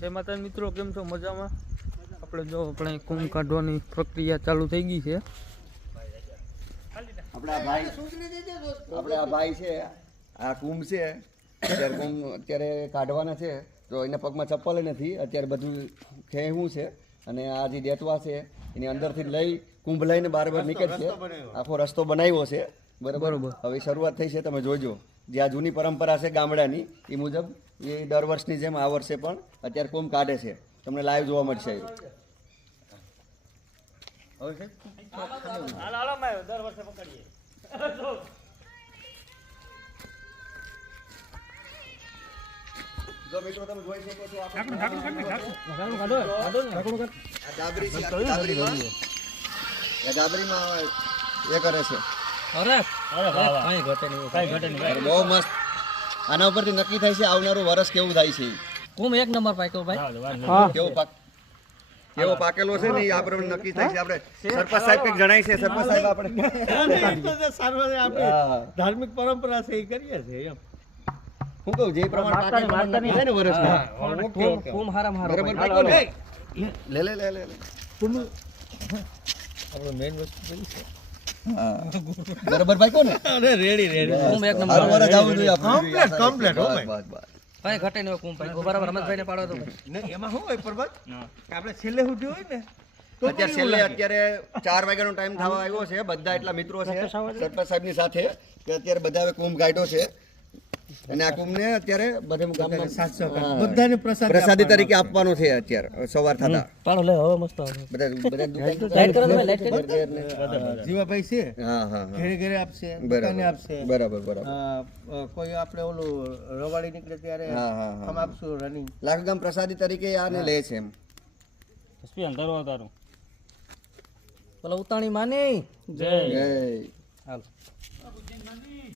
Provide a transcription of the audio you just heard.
જય માતા મિત્રો, કેમ છો? મજામાં? આપણે જો આપણે કુંભ કાઢવાની પ્રક્રિયા ચાલુ થઈ ગઈ છે. આપણે આ ભાઈ છે, આ કુંભ છે, અત્યારે કાઢવાના છે. તો એના પગમાં ચપ્પલ નથી, અત્યારે બધું ખેવું છે. અને આ જે દેતવા છે એની અંદરથી લઈ કુંભ લઈને બાર નીકળશે. આખો રસ્તો બનાવ્યો છે. બરાબર. હવે શરૂઆત થઈ છે, તમે જોજો. જે આ જૂની પરંપરા છે ગામડાની એ મુજબ એ દર વર્ષની જેમ આ વર્ષે પણ અત્યારે કુંભ કાઢે છે. તમને લાઈવ જોવા મળશે. જો મિત્રો તમે જોઈ શકો છો ગાબરીમાં એ કરે છે. બહુ મસ્ત. આના ઉપરથી નક્કી થાય છે આવનારું વર્ષ કેવું થાય છે. કુંભ એક નંબર પાક્યો ભાઈ. કેવો પાકેલો છે ને એ આ પ્રમાણે નક્કી થાય છે. આપણે સરપંચ સાહેબ કંઈક જણાય છે. સરપંચ સાહેબ આપણે ધાર્મિક પરંપરા છે એ કરીએ છીએ એમ. હું કહું જે પ્રમાણે પાકે નક્કી થાય ને વર્ષમાં. કુંભ હારામ હારો બરાબર પાક્યો ને? લે લે લે લે આપણો મેઈન વસ્તુ કઈ છે? બરાબર પાક્યો ને? અરે રેડી કુંભ એક નંબર. હર વર્ષ આવું જોઈએ આપણે. કમ્પ્લીટ હો ભાઈ. બસ બસ. ભાઈ ઘટે ને કુંભ પાક્યો બરાબર. રમતભાઈને પાડો તો ને એમાં શું હોય પરબત આપણે છેલ્લે સુધી હોય ને તો અત્યારે છેલ્લે અત્યારે 4 વાગ્યાનો ટાઈમ થવા આવ્યો છે. બધા એટલા મિત્રો છે સરપંચ સાહેબની સાથે કે અત્યારે બધા હવે કુંભ કાઢ્યો છે. અને આ કુંભને અત્યારે બધે ગામમાં બધાને પ્રસાદી તરીકે આપવાનો છે. અત્યારે સવાર થતા પાડો લે હવે મસ્ત આવે. બધા લાઈટ કરો તમે, લાઈટ કરો. જીવાભાઈ છે હા હા ઘરે ઘરે આપશે, બરાબર દુકાને આપશે. બરાબર બરાબર. કોઈ આપણે ઓલું રવાડી નીકળે ત્યારે હા હા આમ હા. આપશું રનિંગ. લાખ ગામ પ્રસાદી તરીકે આને લે છે એમ. પેલા ઉતાણી માની જય. હાલ.